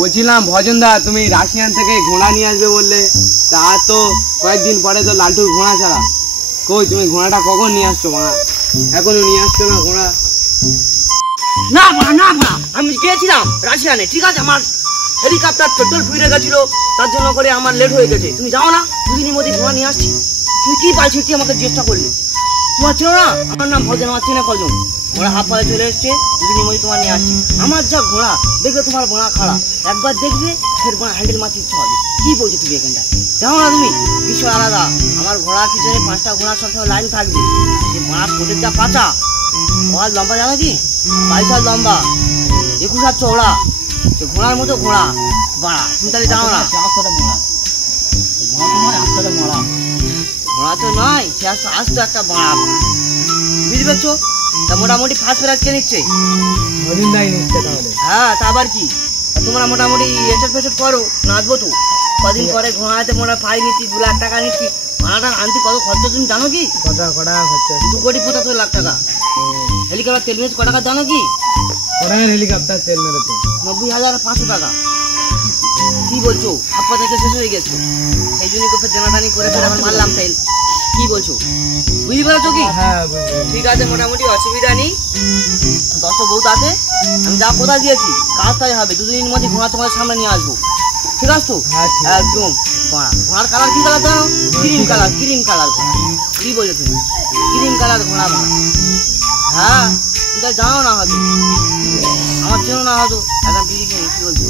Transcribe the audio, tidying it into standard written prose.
বলছিলাম ভজনদা, তুমি রাশিয়ান থেকে ঘোড়া নিয়ে আসবে বললে, তা তো কয়েকদিন পরে তো লালটুর ঘোড়া ছাড়া। কই তুমি ঘোড়াটা কখন নিয়ে আসছো? ঘোড়া এখনো নিয়ে আসছো না ঘোড়া? না ভাড়া না ভাড়া, আমি গিয়েছিলাম রাশিয়ানে, ঠিক আছে, আমার হেলিকপ্টার পেট্রোল ফুরিয়ে গেছিল, তার জন্য করে আমার লেট হয়ে গেছে। তুমি যাও না, দুদিনের মধ্যে ঘোড়া নিয়ে আসছি। তুমি কি পাইছি কি আমাকে চেষ্টা করলে? তোমার ছিল না, আমার নাম ভজন, আমার চেনে কজন? ঘোড়া হাফ পালে চলে এসছে, দুদিনের মধ্যে তোমার নিয়ে আসছি। আমার যা ঘোড়া দেখবে, তোমার ঘোড়া খাড়া, একবার দেখবে ফের ঘোড়া হ্যান্ডেল মারতে ইচ্ছা হবে। কি বলছো তুমি এখানটা? যাও না তুমি, বিষয় আলাদা। আমার ঘোড়ার পিছনে 5টা ঘোড়া সবসময় লাইন থাকবে। যে ঘোড়ার কোটের যা পাচা, ঘোড়ার লম্বা জানো কি? 22 হাত লম্বা, 21 হাত চওড়া, ঘোড়ার মতো ঘোড়া বাড়া। তুমি তাহলে জানো না? ঘোড়া তো নয়, সে আসতো একটা বাড়া, বুঝতে পারছো? তা মোটামুটি ফার্স্ট প্রাইজ কে নিচ্ছে? হ্যাঁ, তা আবার কি, তোমরা মোটামুটি এসেট ফেসেট করো, নাচবো তো। কদিন পরে ঘোড়াতে মোটা পাই নিচ্ছি, 2 লাখ টাকা নিচ্ছি। ভাড়াটা আনতে কত খরচ তুমি জানো কি? 2 কোটি 75 লাখ টাকা। হেলিকপ্টার তেল মেরেছে ক টাকা জানো কি? হেলিকপ্টার তেল মেরেছে 90,500 টাকা। কি বলছো? হাপ্পা থেকে শেষ হয়ে গেছো, সেই জন্য তো জানাজানি করে ফেলে আমার মারলাম তেল। কি বলছো, বুঝতে পেরেছো কি? ঠিক আছে, মোটামুটি অসুবিধা নেই। 10 বহুত আছে, আমি যা কোথায় দিয়েছি কাজ তাই হবে। 2 দিনের মধ্যে ঘোড়া তোমাদের সামনে নিয়ে আসবো, ঠিক আছে তো? একদম। ঘোড়ার কালার কি কালার জানো? ক্রিম কালার, ক্রিম কালার ঘোড়া। কি বলছো তুমি? ক্রিম কালার ঘোড়া ভাড়া। হ্যাঁ, তুমি জানো না হয়তো, আমার চেনো না হয়তো। এখন দিদি কি বলছো?